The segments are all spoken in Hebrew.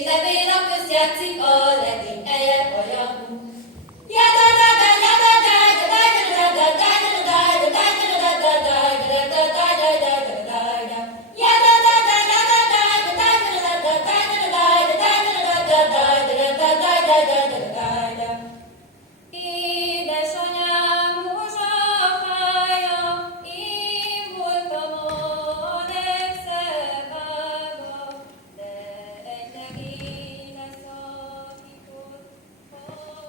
Mint levél a közjátszik a legény eje olyan. Édesanyám húzsafája, én voltam a legszebb ága, de egy legény leszakított karja.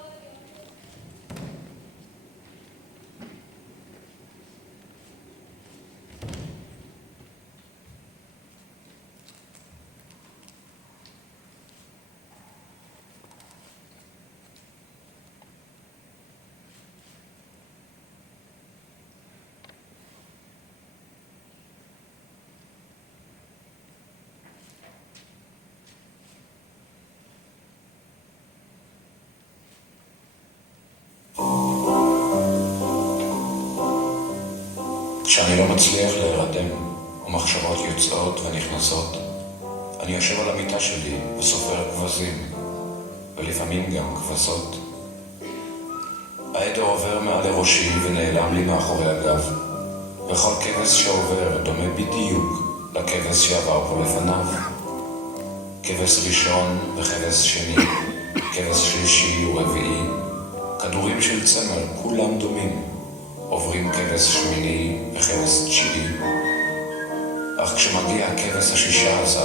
כשאני לא מצליח להירדם, ומחשבות יוצאות ונכנסות, אני יושב על המיטה שלי וסופר כבשים, ולפעמים גם כבשות. העדר עובר מעל ראשי ונעלם לי מאחורי הגב, וכל כבש שעובר דומה בדיוק לכבש שעבר פה לפניו. כבש ראשון וכבש שני, כבש שלישי ורביעי, כדורים של צמר, כולם דומים. עוברים כבש שמיני וכבש תשיעי. אך כשמגיע הכבש ה-16,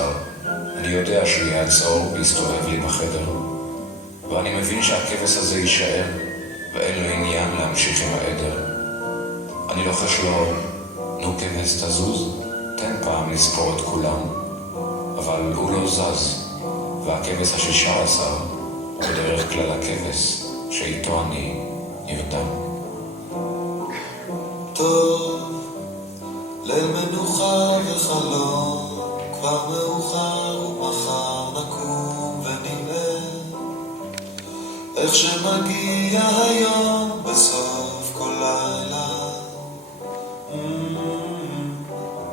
אני יודע שהוא יעצור ויסתובב לי בחדר. ואני מבין שהכבש הזה יישאר, ואין לו עניין להמשיך עם העדר. אני לוחש לו, נו כבש תזוז, תן פעם לספור את כולם. אבל הוא לא זז, והכבש ה-16 הוא בדרך כלל הכבש שאיתו אני נרדם. טוב, ליל מנוחה וחלום, כבר מאוחר ומחר נקום ונראה איך שמגיע היום בסוף כל לילה.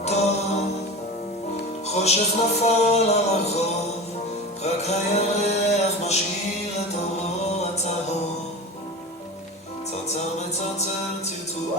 טוב, חושך נפל על הרחוב, רק הירח משאיר את אורו הצהוב, צרצר מצרצר צרצור